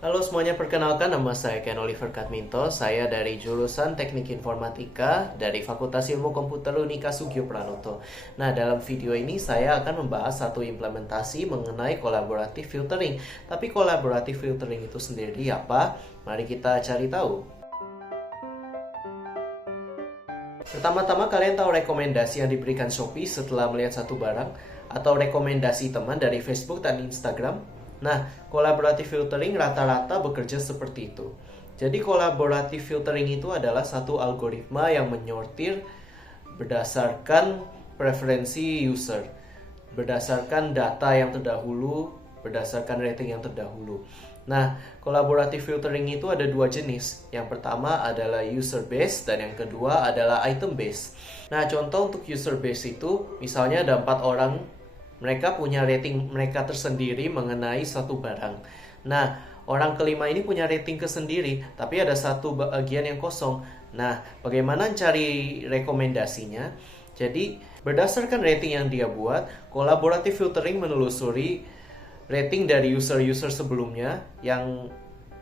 Halo semuanya, perkenalkan nama saya Ken Oliver Katminto. Saya dari jurusan Teknik Informatika dari Fakultas Ilmu Komputer Unika Sugio Pranoto. Nah, dalam video ini saya akan membahas satu implementasi mengenai collaborative filtering. Tapi collaborative filtering itu sendiri apa? Mari kita cari tahu. Pertama-tama, kalian tahu rekomendasi yang diberikan Shopee setelah melihat satu barang? Atau rekomendasi teman dari Facebook dan Instagram? Nah, collaborative filtering rata-rata bekerja seperti itu. Jadi collaborative filtering itu adalah satu algoritma yang menyortir berdasarkan preferensi user, berdasarkan data yang terdahulu, berdasarkan rating yang terdahulu. Nah, collaborative filtering itu ada dua jenis. Yang pertama adalah user based dan yang kedua adalah item based. Nah, contoh untuk user based itu, misalnya ada 4 orang, mereka punya rating mereka tersendiri mengenai suatu barang. Nah, orang kelima ini punya rating tersendiri, tapi ada satu bagian yang kosong. Nah, bagaimana cari rekomendasinya? Jadi, berdasarkan rating yang dia buat, collaborative filtering menelusuri rating dari user-user sebelumnya yang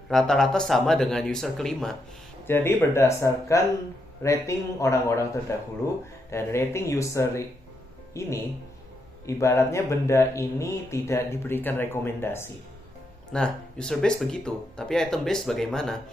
rata-rata sama dengan user kelima. Jadi, berdasarkan rating orang-orang terdahulu dan rating user ini, ibaratnya benda ini tidak diberikan rekomendasi. Nah, user base begitu, tapi item base bagaimana?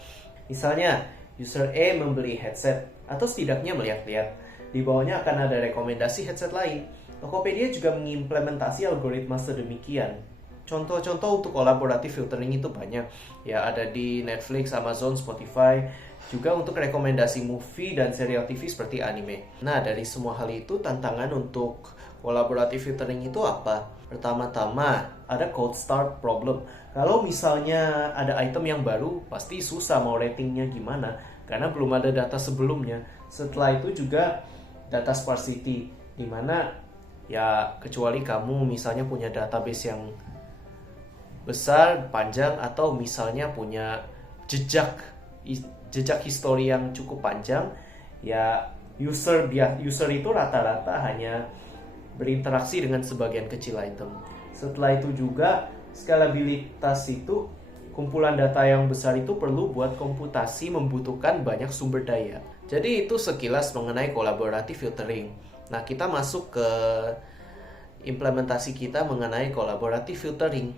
Misalnya, user A membeli headset, atau setidaknya melihat-lihat. Di bawahnya akan ada rekomendasi headset lain. Tokopedia juga mengimplementasi algoritma sedemikian. Contoh-contoh untuk collaborative filtering itu banyak. Ya, ada di Netflix, Amazon, Spotify. Juga untuk rekomendasi movie dan serial TV seperti anime. Nah, dari semua hal itu, tantangan untuk collaborative filtering itu apa? Pertama-tama, ada cold start problem. Kalau misalnya ada item yang baru, pasti susah mau ratingnya gimana, karena belum ada data sebelumnya. Setelah itu juga data sparsity, dimana ya kecuali kamu misalnya punya database yang besar, panjang, atau misalnya punya jejak histori yang cukup panjang, ya user itu rata-rata hanya berinteraksi dengan sebagian kecil item. Setelah itu juga scalabilitas itu, kumpulan data yang besar itu perlu buat komputasi membutuhkan banyak sumber daya. Jadi itu sekilas mengenai collaborative filtering. Nah, kita masuk ke implementasi kita mengenai collaborative filtering.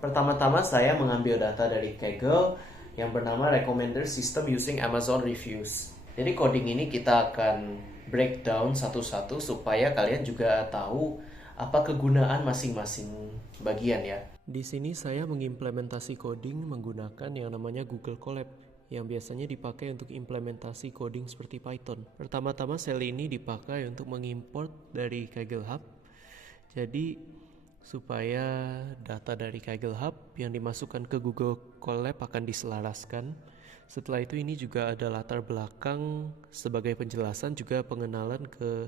Pertama-tama saya mengambil data dari Kaggle yang bernama Recommender System Using Amazon Reviews. Jadi coding ini kita akan breakdown satu-satu supaya kalian juga tahu apa kegunaan masing-masing bagian ya. Di sini saya mengimplementasi coding menggunakan yang namanya Google Colab yang biasanya dipakai untuk implementasi coding seperti Python. Pertama-tama sel ini dipakai untuk mengimport dari Kaggle Hub. Jadi supaya data dari Kaggle Hub yang dimasukkan ke Google Colab akan diselaraskan. Setelah itu ini juga ada latar belakang sebagai penjelasan, juga pengenalan ke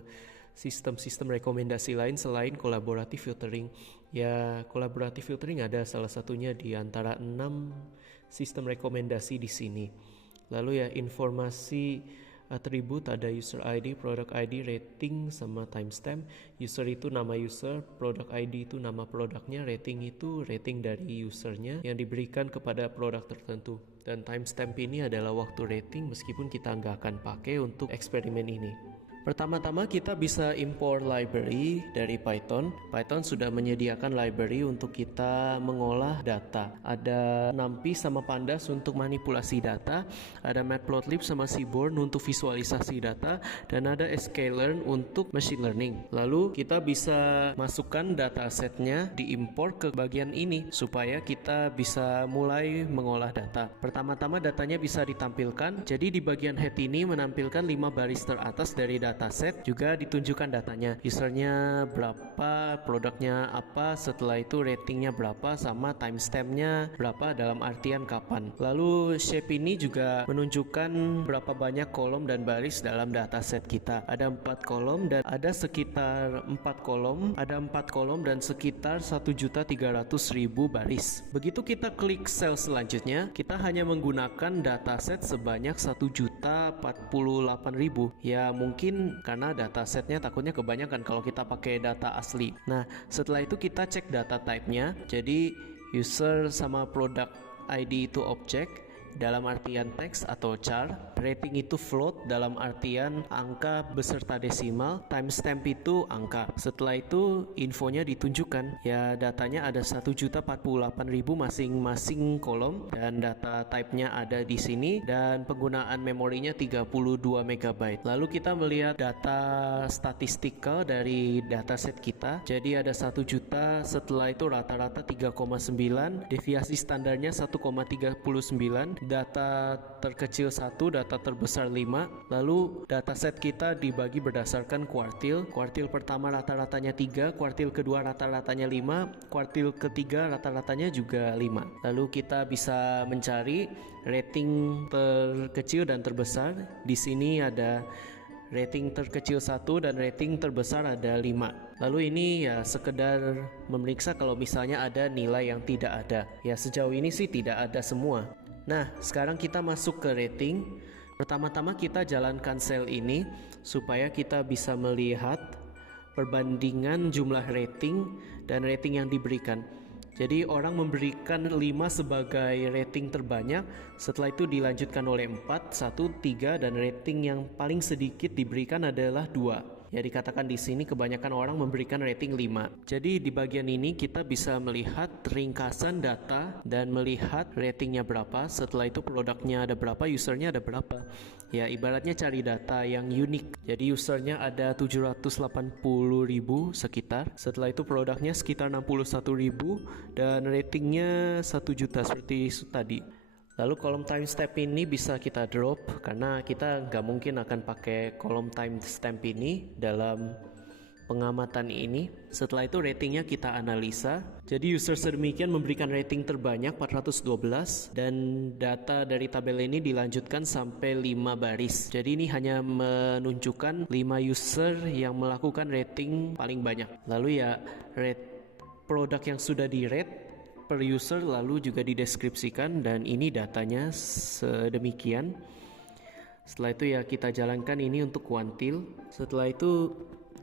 sistem-sistem rekomendasi lain selain collaborative filtering. Ya, collaborative filtering ada salah satunya di antara 6 sistem rekomendasi di sini. Lalu ya, informasi atribut ada user ID, product ID, rating, sama timestamp. User itu nama user, product ID itu nama produknya, rating itu rating dari usernya yang diberikan kepada produk tertentu. Dan timestamp ini adalah waktu rating meskipun kita nggak akan pakai untuk eksperimen ini. Pertama-tama kita bisa import library dari Python. Python sudah menyediakan library untuk kita mengolah data. Ada NumPy sama Pandas untuk manipulasi data, ada Matplotlib sama Seaborn untuk visualisasi data, dan ada sklearn untuk machine learning. Lalu kita bisa masukkan datasetnya, diimport ke bagian ini supaya kita bisa mulai mengolah data. Pertama-tama datanya bisa ditampilkan. Jadi di bagian head ini menampilkan 5 baris teratas dari dataset, juga ditunjukkan datanya, usernya berapa, produknya apa, setelah itu ratingnya berapa, sama timestampnya berapa dalam artian kapan. Lalu shape ini juga menunjukkan berapa banyak kolom dan baris dalam dataset kita. Ada 4 kolom dan ada sekitar 4 kolom, ada 4 kolom dan sekitar 1.300.000 baris. Begitu kita klik sel selanjutnya, kita hanya menggunakan dataset sebanyak 1.048.000. Ya mungkin mungkin karena datasetnya takutnya kebanyakan kalau kita pakai data asli. Nah, setelah itu kita cek data type-nya. Jadi user sama product ID itu objek dalam artian teks atau char, rating itu float dalam artian angka beserta desimal, timestamp itu angka. Setelah itu infonya ditunjukkan, ya datanya ada 1.048.000 masing-masing kolom dan data type-nya ada di sini dan penggunaan memorinya 32 MB. Lalu kita melihat data statistikal dari dataset kita. Jadi ada 1 juta, setelah itu rata-rata 3,9, deviasi standarnya 1,39, data terkecil 1, data terbesar 5. Lalu dataset kita dibagi berdasarkan kuartil. Kuartil pertama rata-ratanya 3, kuartil kedua rata-ratanya 5, kuartil ketiga rata-ratanya juga 5. Lalu kita bisa mencari rating terkecil dan terbesar. Di sini ada rating terkecil 1 dan rating terbesar ada 5. Lalu ini ya sekedar memeriksa kalau misalnya ada nilai yang tidak ada. Ya sejauh ini sih tidak ada semua. Nah, sekarang kita masuk ke rating. Pertama-tama kita jalankan sel ini supaya kita bisa melihat perbandingan jumlah rating dan rating yang diberikan. Jadi orang memberikan 5 sebagai rating terbanyak, setelah itu dilanjutkan oleh 4, 1, 3, dan rating yang paling sedikit diberikan adalah 2. Ya dikatakan di sini kebanyakan orang memberikan rating 5. Jadi di bagian ini kita bisa melihat ringkasan data dan melihat ratingnya berapa. Setelah itu produknya ada berapa, usernya ada berapa. Ya ibaratnya cari data yang unik. Jadi usernya ada 780.000 sekitar. Setelah itu produknya sekitar 61.000 dan ratingnya 1 juta seperti tadi. Lalu kolom timestamp ini bisa kita drop karena kita nggak mungkin akan pakai kolom timestamp ini dalam pengamatan ini. Setelah itu ratingnya kita analisa. Jadi user sedemikian memberikan rating terbanyak 412 dan data dari tabel ini dilanjutkan sampai 5 baris. Jadi ini hanya menunjukkan 5 user yang melakukan rating paling banyak. Lalu ya produk yang sudah di rate per user lalu juga dideskripsikan dan ini datanya sedemikian. Setelah itu ya kita jalankan ini untuk kuantil. Setelah itu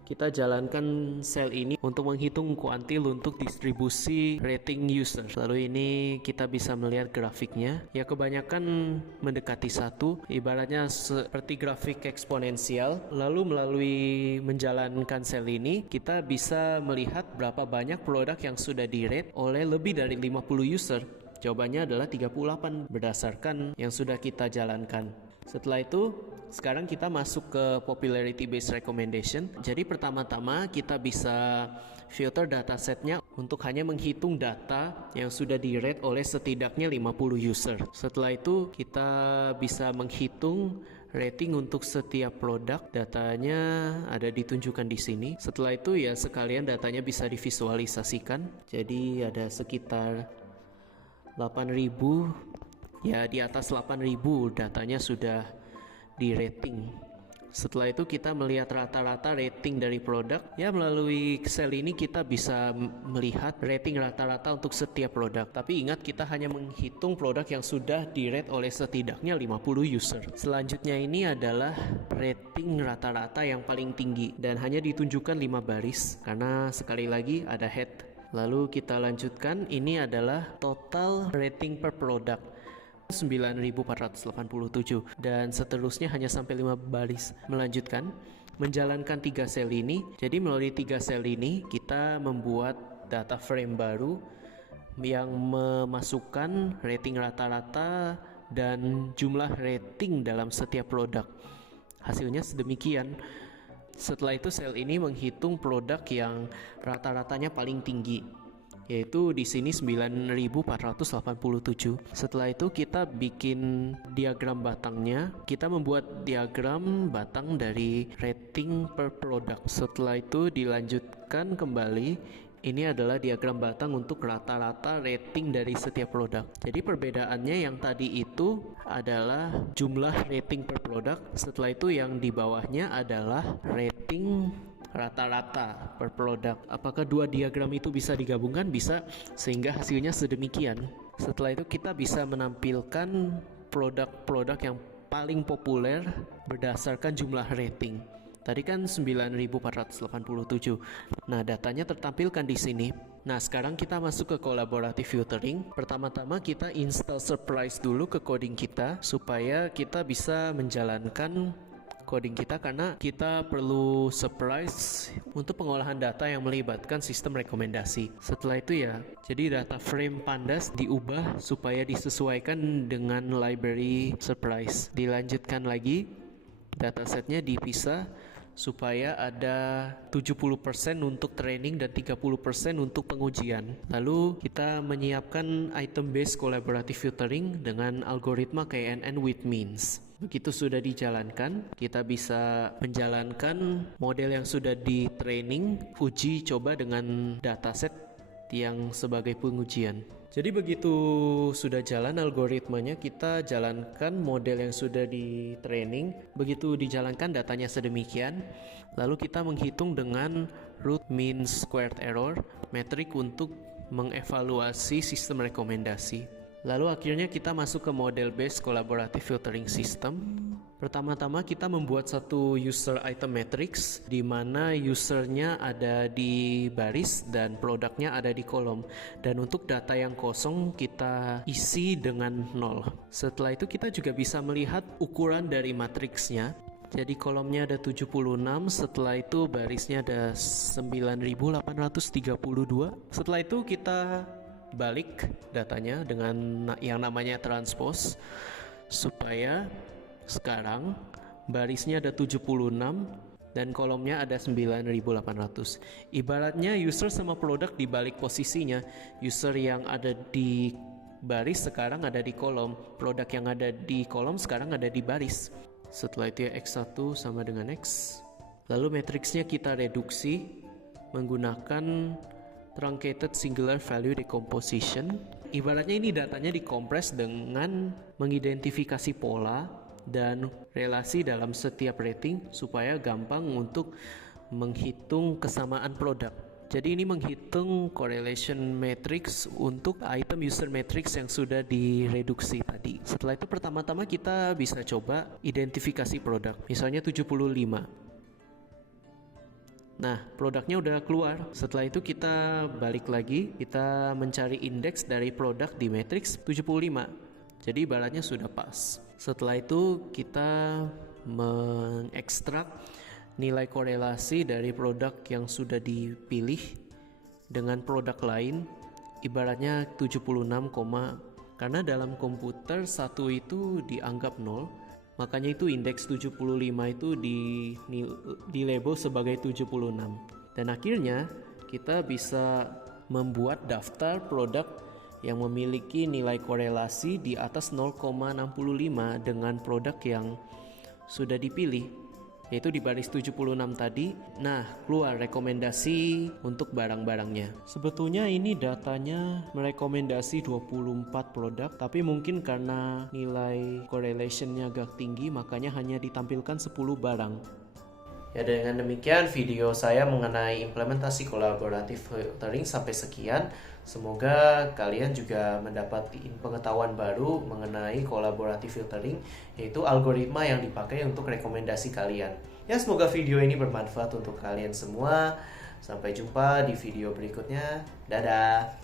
kita jalankan sel ini untuk menghitung kuantil untuk distribusi rating user. Lalu ini kita bisa melihat grafiknya. Ya kebanyakan mendekati 1, ibaratnya seperti grafik eksponensial. Lalu melalui menjalankan sel ini kita bisa melihat berapa banyak produk yang sudah di-rate oleh lebih dari 50 user. Jawabannya adalah 38 berdasarkan yang sudah kita jalankan. Setelah itu, sekarang kita masuk ke popularity based recommendation. Jadi pertama-tama kita bisa filter datasetnya untuk hanya menghitung data yang sudah di-rate oleh setidaknya 50 user. Setelah itu kita bisa menghitung rating untuk setiap produk. Datanya ada ditunjukkan di sini. Setelah itu ya sekalian datanya bisa divisualisasikan. Jadi ada sekitar 8.000, ya di atas 8.000 datanya sudah di rating. Setelah itu kita melihat rata-rata rating dari produk. Ya melalui sel ini kita bisa melihat rating rata-rata untuk setiap produk. Tapi ingat kita hanya menghitung produk yang sudah di-rate oleh setidaknya 50 user. Selanjutnya ini adalah rating rata-rata yang paling tinggi dan hanya ditunjukkan 5 baris karena sekali lagi ada head. Lalu kita lanjutkan, ini adalah total rating per produk 9.487 dan seterusnya hanya sampai 5 baris. Melanjutkan, menjalankan 3 sel ini. Jadi melalui 3 sel ini kita membuat data frame baru yang memasukkan rating rata-rata dan jumlah rating dalam setiap produk. Hasilnya sedemikian. Setelah itu sel ini menghitung produk yang rata-ratanya paling tinggi, yaitu di sini 9.487. Setelah itu kita bikin diagram batangnya. Kita membuat diagram batang dari rating per produk. Setelah itu dilanjutkan kembali. Ini adalah diagram batang untuk rata-rata rating dari setiap produk. Jadi perbedaannya yang tadi itu adalah jumlah rating per produk. Setelah itu yang di bawahnya adalah rating rata-rata per produk. Apakah dua diagram itu bisa digabungkan? Bisa, sehingga hasilnya sedemikian. Setelah itu kita bisa menampilkan produk-produk yang paling populer berdasarkan jumlah rating. Tadi kan 9487. Nah, datanya tertampilkan di sini. Nah, sekarang kita masuk ke collaborative filtering. Pertama-tama kita install surprise dulu ke coding kita supaya kita bisa menjalankan coding kita, karena kita perlu surprise untuk pengolahan data yang melibatkan sistem rekomendasi. Setelah itu ya, jadi data frame pandas diubah supaya disesuaikan dengan library surprise. Dilanjutkan lagi, datasetnya dipisah supaya ada 70% untuk training dan 30% untuk pengujian. Lalu kita menyiapkan item based collaborative filtering dengan algoritma KNN with means. Begitu sudah dijalankan, kita bisa menjalankan model yang sudah di training, uji coba dengan dataset yang sebagai pengujian. Jadi begitu sudah jalan algoritmanya, kita jalankan model yang sudah di training. Begitu dijalankan datanya sedemikian, lalu kita menghitung dengan root mean squared error metrik untuk mengevaluasi sistem rekomendasi. Lalu akhirnya kita masuk ke model based collaborative filtering system. Pertama-tama kita membuat satu user item matrix di mana usernya ada di baris dan produknya ada di kolom. Dan untuk data yang kosong kita isi dengan 0. Setelah itu kita juga bisa melihat ukuran dari matriksnya. Jadi kolomnya ada 76, setelah itu barisnya ada 9832. Setelah itu kita balik datanya dengan yang namanya transpose supaya sekarang barisnya ada 76 dan kolomnya ada 9800. Ibaratnya user sama produk dibalik posisinya. User yang ada di baris sekarang ada di kolom, produk yang ada di kolom sekarang ada di baris. Setelah itu ya X1 sama dengan X. Lalu matriksnya kita reduksi menggunakan truncated singular value decomposition. Ibaratnya ini datanya dikompres dengan mengidentifikasi pola dan relasi dalam setiap rating supaya gampang untuk menghitung kesamaan produk. Jadi ini menghitung correlation matrix untuk item user matrix yang sudah direduksi tadi. Setelah itu pertama-tama kita bisa coba identifikasi produk. Misalnya 75. Nah, produknya udah keluar. Setelah itu kita balik lagi, kita mencari indeks dari produk di matrix 75. Jadi ibaratnya sudah pas. Setelah itu kita mengekstrak nilai korelasi dari produk yang sudah dipilih dengan produk lain. Ibaratnya 76, karena dalam komputer 1 itu dianggap 0. Makanya itu indeks 75 itu di label sebagai 76. Dan akhirnya kita bisa membuat daftar produk yang memiliki nilai korelasi di atas 0,65 dengan produk yang sudah dipilih, yaitu di baris 76 tadi. Nah, keluar rekomendasi untuk barang-barangnya. Sebetulnya ini datanya merekomendasi 24 produk, tapi mungkin karena nilai correlationnya agak tinggi, makanya hanya ditampilkan 10 barang. Ya, dengan demikian video saya mengenai implementasi collaborative filtering sampai sekian. Semoga kalian juga mendapat pengetahuan baru mengenai collaborative filtering, yaitu algoritma yang dipakai untuk rekomendasi kalian. Ya, semoga video ini bermanfaat untuk kalian semua. Sampai jumpa di video berikutnya. Dadah.